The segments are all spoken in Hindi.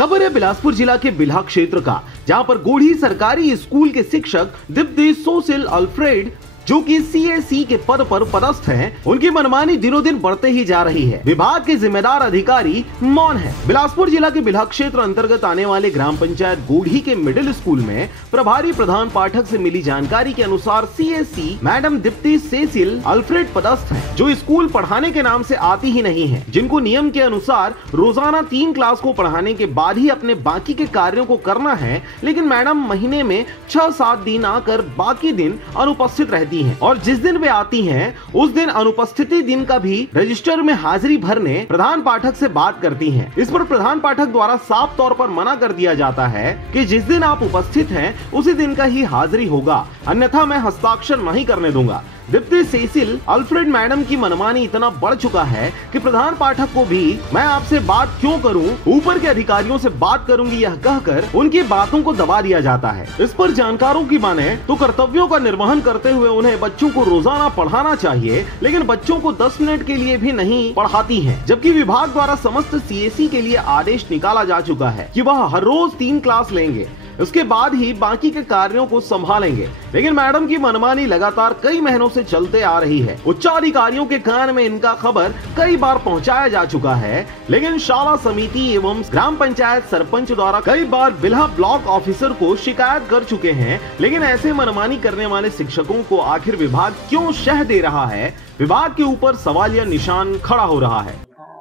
खबर है बिलासपुर जिला के बिल्हा क्षेत्र का, जहां पर गोढ़ी सरकारी स्कूल के शिक्षक दीप्ति सोसिल अल्फ्रेड जो कि CAC के पद पर पदस्थ हैं, उनकी मनमानी दिनों दिन बढ़ते ही जा रही है। विभाग के जिम्मेदार अधिकारी मौन है। बिलासपुर जिला के बिल्हा क्षेत्र अंतर्गत आने वाले ग्राम पंचायत गोढ़ी के मिडिल स्कूल में प्रभारी प्रधान पाठक से मिली जानकारी के अनुसार CAC मैडम दीप्ति सोसिल अल्फ्रेड पदस्थ हैं, जो स्कूल पढ़ाने के नाम से आती ही नहीं है, जिनको नियम के अनुसार रोजाना 3 क्लास को पढ़ाने के बाद ही अपने बाकी के कार्यों को करना है। लेकिन मैडम महीने में 6-7 दिन आकर बाकी दिन अनुपस्थित रहती हैं और जिस दिन वे आती हैं उस दिन अनुपस्थिति दिन का भी रजिस्टर में हाजिरी भरने प्रधान पाठक से बात करती हैं। इस पर प्रधान पाठक द्वारा साफ तौर पर मना कर दिया जाता है कि जिस दिन आप उपस्थित हैं उसी दिन का ही हाजिरी होगा, अन्यथा मैं हस्ताक्षर नहीं करने दूंगा। दीप्ति सोसिल अल्फ्रेड मैडम की मनमानी इतना बढ़ चुका है कि प्रधान पाठक को भी मैं आपसे बात क्यों करूं, ऊपर के अधिकारियों से बात करूंगी यह कहकर उनकी बातों को दबा दिया जाता है। इस पर जानकारों की माने तो कर्तव्यों का निर्वहन करते हुए उन्हें बच्चों को रोजाना पढ़ाना चाहिए, लेकिन बच्चों को 10 मिनट के लिए भी नहीं पढ़ाती है, जबकि विभाग द्वारा समस्त CAC के लिए आदेश निकाला जा चुका है कि वह हर रोज 3 क्लास लेंगे, उसके बाद ही बाकी के कार्यों को संभालेंगे। लेकिन मैडम की मनमानी लगातार कई महीनों से चलते आ रही है। उच्चाधिकारियों के कान में इनका खबर कई बार पहुंचाया जा चुका है, लेकिन शाला समिति एवं ग्राम पंचायत सरपंच द्वारा कई बार बिल्हा ब्लॉक ऑफिसर को शिकायत कर चुके हैं। लेकिन ऐसे मनमानी करने वाले शिक्षकों को आखिर विभाग क्यों शह दे रहा है? विभाग के ऊपर सवालिया निशान खड़ा हो रहा है।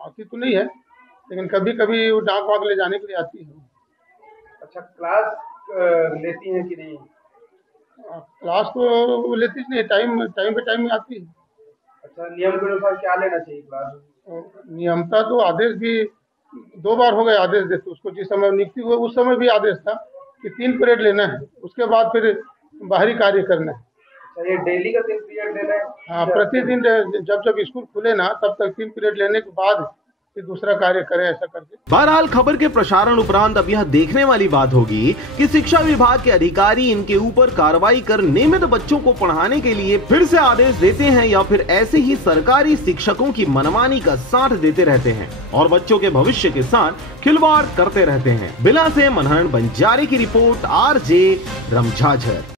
आती तो नहीं है, लेकिन कभी कभी वो डाक वाक ले जाने के लिए आती है। अच्छा, क्लास लेती हैं कि नहीं? क्लास तो लेती नहीं, टाइम पे टाइम में आती है। अच्छा, नियम के अनुसार क्या लेना चाहिए क्लास? नियमता तो आदेश भी 2 बार हो गए आदेश देते, उसको जिस समय नियुक्ति हुआ उस समय भी आदेश था कि 3 पीरियड लेना है, उसके बाद फिर बाहरी कार्य करना है। अच्छा, ये डेली का 3 पीरियड लेना है? हाँ, प्रतिदिन जब स्कूल खुले ना तब तक 3 पीरियड लेने के बाद दूसरा कार्य करें, ऐसा करके। बहरहाल खबर के प्रसारण उपरांत अब यह देखने वाली बात होगी कि शिक्षा विभाग के अधिकारी इनके ऊपर कार्रवाई कर नियमित बच्चों को पढ़ाने के लिए फिर से आदेश देते हैं या फिर ऐसे ही सरकारी शिक्षकों की मनमानी का साथ देते रहते हैं और बच्चों के भविष्य के साथ खिलवाड़ करते रहते हैं। बिला से मनहरण बंजारे की रिपोर्ट, RJ रमझाझर।